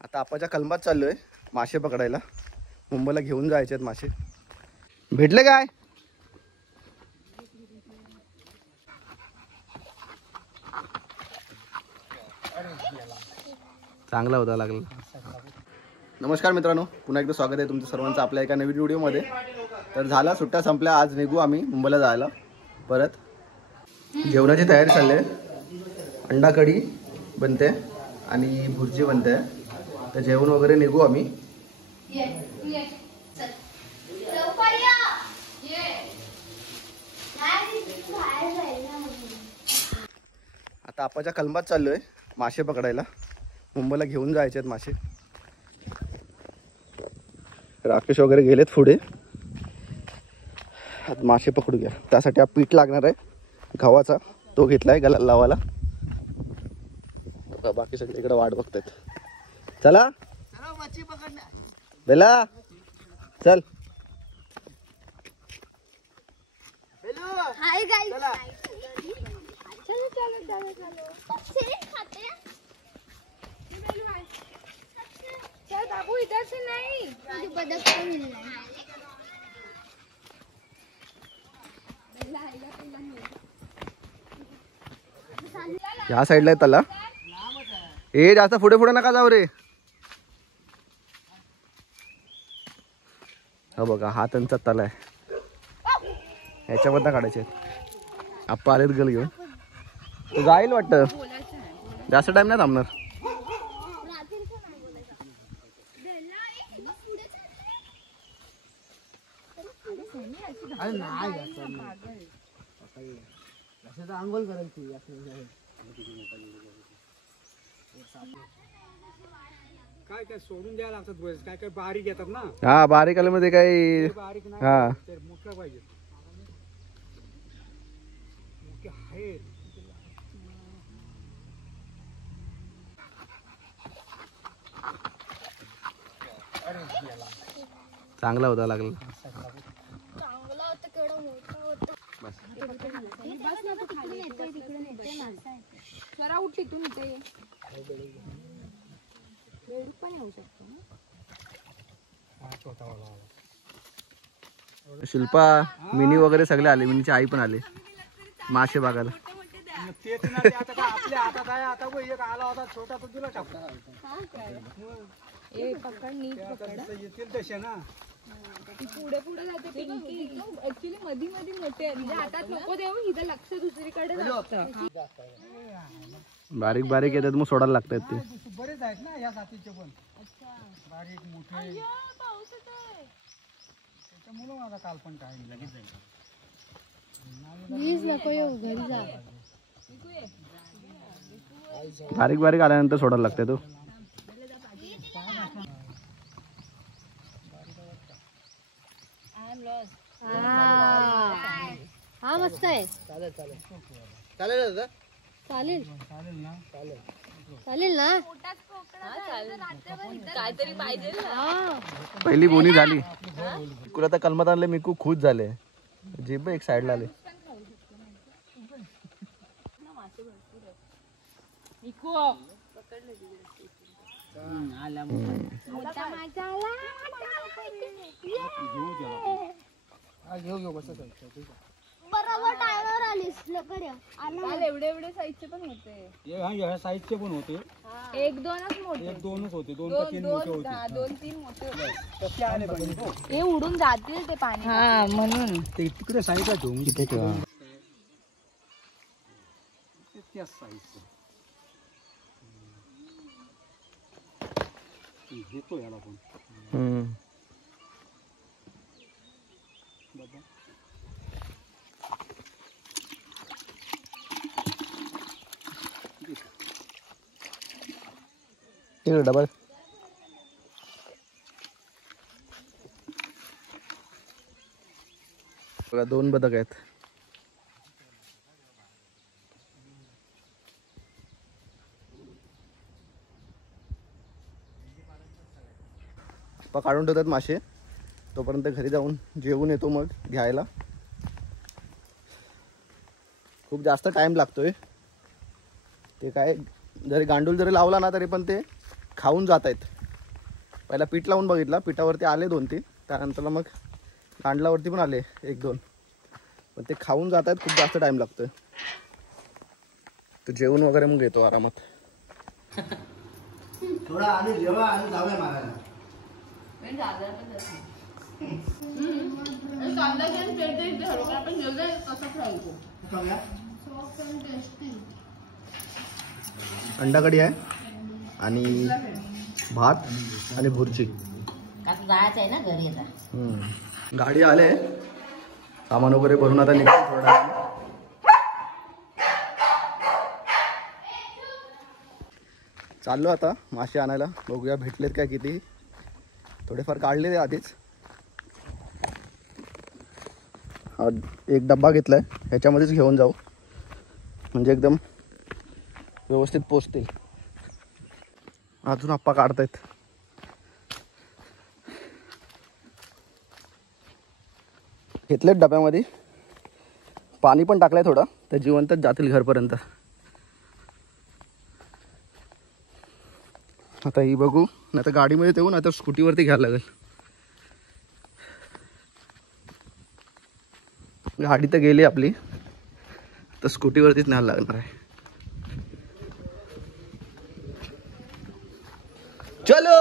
आता आपाच्या कलमात चाललोय मासे पकडायला. मुंबईला घेऊन जायचे आहेत मासे. भेटले काय? चांगला होता लागला. नमस्कार मित्रांनो, पुन्हा एकदा स्वागत आहे तुमचं सर्वांचं आपल्या एका नवीन व्हिडिओमध्ये. तर झाला, सुट्ट्या संपल्या, आज निघू आम्ही मुंबईला जायला परत. जेवणाची तयारी चालली आहे. अंडा कढी बनते आणि भुर्जी बनते. तर जेवण वगैरे निघू आम्ही. आता आपाच्या कलमात चाललोय मासे पकडायला. मुंबईला घेऊन जायचे आहेत मासे. राकेश वगैरे गेलेत पुढे. आता मासे पकडू घ्या. त्यासाठी हा पीठ लागणार आहे गव्हाचा, तो घेतलाय गला लावायला. बाकी सगळे इकडे वाट बघतात. चला बेला चल. हाय गाइस, चलो चलो चलो चलो खाते हैं. चल बाबू, इधर से नहीं, मुझे बदक को मिलना है. ह्या साईडला आहे तला. ए जास्त पुढे पुढे नका जाऊ रे. हा बघा, हा त्यांचा तला आहे. ह्याच्याबद्दल काढायचे. आप्पा आलेत गल घेऊन. तो जाईल वाटतं, जास्त टाइम नाही थांबणार. आंघोळ करायची. काय काय सोडून द्यायला लागतात, काय काय बारीक येतात ना. हा, बारीक आल्यामध्ये काही बारीक नाही, हा मोठं पाहिजे. मोठे आहेत. चांगला होता लागला. चांगला होता, केवढा मोठा होता. बस ना, तिकडून येते, तिकडून येते मासा. जरा उठ तिथून इथे. बेडूक पण येऊ शकतो ना. शिल्पा, मिनी वगैरे सगळे आले. मिनीची आई पण आले मासे बघायला. तेच ना, ते आता काय आपल्या हातात आहे. आता एक आला होता छोटा, तो तुला टाकला. ए पकड, नीट पकड. येतील तसे ना. पुढे पुढे जाते पिंकी. ऍक्च्युली मध्ये मध्ये मोठे आहेत, म्हणजे हातात नको देऊ, हिचं लक्ष दुसरीकडे जातं. बारीक बारीक येतात, मग सोडायला लागतात ते. बरेच आहेत ना या जातीचे पण. बारीक मोठे. त्याच्यामुळे माझा काल पण काय लगेच जाईल. प्लीज नको येऊ, घरी जा. बारीक बारीक आल्यानंतर सोडायला लागते तो. हा मस्त आहे. चालेल चालेल चालेल दादा. चालेल चालेल ना. चालेल चालेल ना. काहीतरी पाहिजे. पहिली बोनी झाली. तुला तर कलमात आणले, मिकू खुश झाले. जीभ एक साईडला आले. घेऊ कसं बरोबर टायमावर आलीस. लवकर ये. काल एवढे एवढे साईजचे पण होते. ह्या साईजचे पण होते. एक दोनच मोठे. एक दोनच होते. दोन का तीन मोठे होते. हा, 2-3 मोठे होते. तसे आले पाहिजे. हे उडून जातील ते पाणी. हा, म्हणून ते तिकडे साईडला ठेवून तिथे ठेवा. त्याच साईजचं घेतो याला पण. डबल बघा, 2 बदक आहेत. काढून ठेवतात मासे. तोपर्यंत घरी जाऊन जेवून येतो, मग घ्यायला. खूप जास्त टाइम लागतोय. ते काय जरी गांडूल जरी लावला ना तरी पण ते खाऊन जात आहेत. पहिला पीठ लावून बघितला, पिठावरती आले 2-3, त्यानंतर मग गांडलावरती पण आले 1-2, पण ते खाऊन जात आहेत. खूप जास्त टाइम लागतोय. तर जेवण वगैरे मग घेतो आरामात. थोडा आधी जेव्हा आणि जाऊया मारायला. अंडा कढी आहे आणि भात आणि भुर्जी. जायचं आहे ना घरी आता. गाडी आले, सामान वगैरे भरून आता निघतो थोडा. चाललो आता मासे आणायला. बघूया भेटलेत काय किती. थोडेफार काढले आधीच. एक डब्बा घेतलाय, ह्याच्यामध्येच घेऊन जाऊ म्हणजे एकदम व्यवस्थित पोचतील. अजून आप्पा काढतायत. घेतलेत डब्यामध्ये. पाणी पण टाकलंय थोडं, तर जिवंतच जातील घरपर्यंत. आता ही बघू, नाही तर गाडीमध्ये देऊ, नाही तर स्कूटीवरती घ्यायला लागेल. गाडी तर गेली आपली, तर स्कूटीवरतीच न्यायला लागणार आहे. चलो.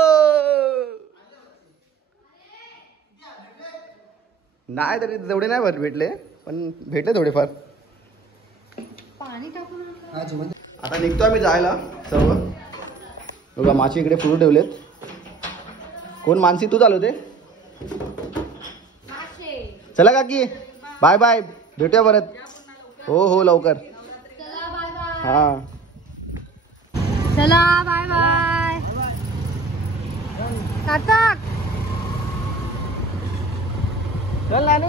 नाही तरी तेवढे नाही भेटले, पण भेटले थोडेफार. आता निघतो आम्ही जायला सर्व. बघा मासे इकडे फुलं ठेवलेत. कोण मानसी तू चालवते? चला काकी, बाय बाय, भेटूया परत. हो हो लवकर. हा चला बाय बाय. टाटा. चल नानी.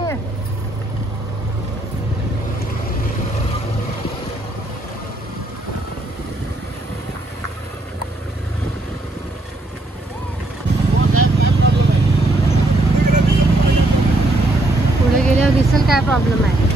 पुढे गेल्यावर दिसेल काय प्रॉब्लेम आहे.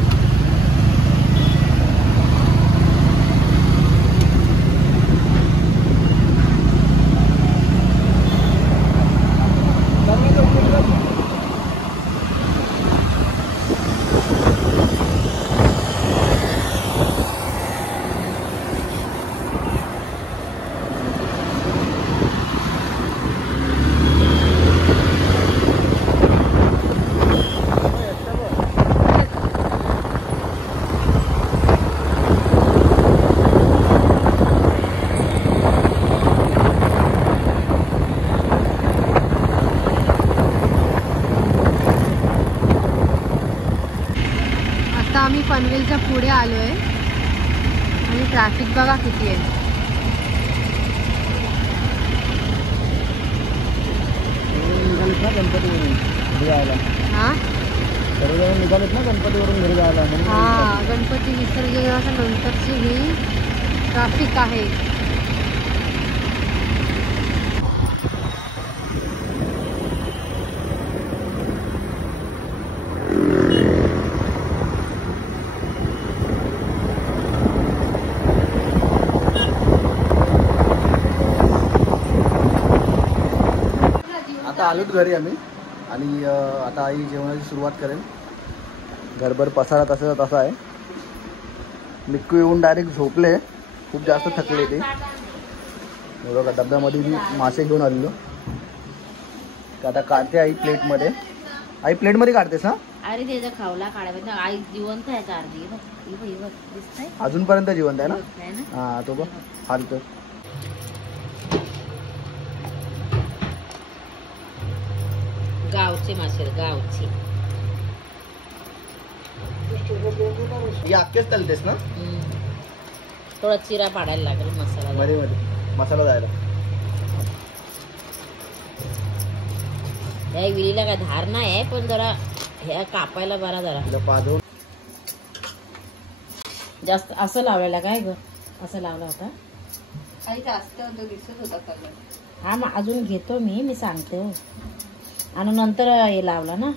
आम्ही पनवेलच्या पुढे आलोय आणि ट्रॅफिक बघा किती आहे. गणपतीवरून घरी जायला. हा सर्वजण निघालेत ना गणपतीवरून घरी जायला. हा, गणपती विसर्जनाच्या नंतरची ही ट्रॅफिक आहे. आता आलोच घरी आम्ही आणि आता आई जेवणाची सुरुवात करेल. घरभर पसारा तसा आहे. मिक्कू येऊन डायरेक्ट झोपले, खूप जास्त थकले ते. बघा डब्यामध्ये मी मासे घेऊन आलेलो. आता काढते आई प्लेटमध्ये. आई प्लेटमध्ये काढतेस ना? अरे त्याचा खावला काढायचा. आई जिवंत आहे का अर्धी दिसतंय अजूनपर्यंत जिवंत आहे ना? आहे ना. हा तो बघ फालतो. गावचे मासे गावचे. ही अख्खेच तलतेस ना? थोडा चिरा पाडायला लागेल मसाला. मध्ये मसाला जायला. या विलीला काय धार नाही आहे, पण जरा ह्या कापायला बरा जरा पाजवून जास्त असं लावलेला काय ग. असं लावला होता. काही जास्त दिसत होता कलर. हा मग अजून घेतो मी सांगते. आणि नंतर हे लावला ना.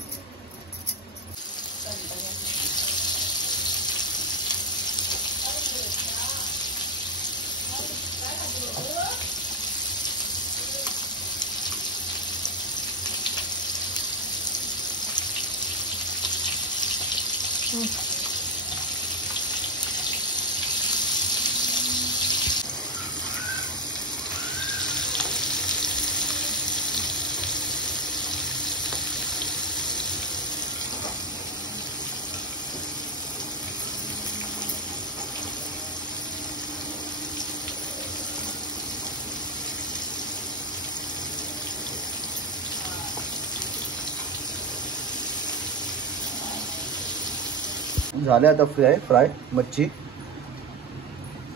झाले आता फ्राय मच्छी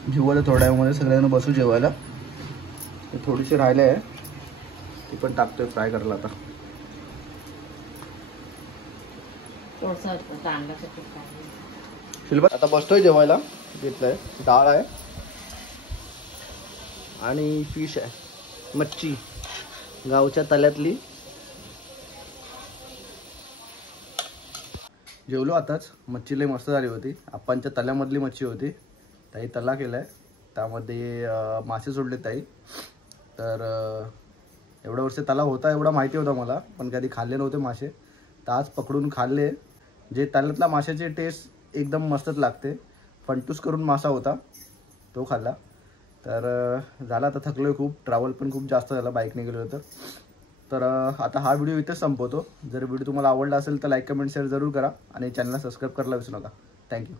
घेऊ आता थोड्या वेळामध्ये सगळ्यांना बसू जेवायला. थोडीशी राहिले आहे ती पण टाकतोय फ्राय करायला आता. शिल्पा आता बसतोय जेवायला. घेतलंय डाळ आहे आणि फिश आहे मच्छी गावच्या तल्यातली. जेवलो आताच. मच्छी लई मस्त झाली होती. आप्पांच्या तल्यामधली मच्छी होती. ताई तला केलाय त्यामध्ये मासे सोडले ताई. तर एवढ्या वर्ष तला होता एवढा माहिती होता मला पण कधी खाल्ले नव्हते मासे. तर आज पकडून खाल्ले. जे तल्यातला माशाची टेस्ट एकदम मस्तच लागते. फंटूस करून मासा होता तो खाल्ला. तर झाला आता थकलोय खूप. ट्रॅव्हल पण खूप जास्त झाला बाईकने गेलो होतं. तर आता हा व्हिडिओ इथेच संपवतो. जर व्हिडिओ तुम्हाला आवडला असेल तर लाईक कमेंट शेअर जरूर करा आणि चॅनलला सबस्क्राईब करायला विसरू नका. थँक्यू.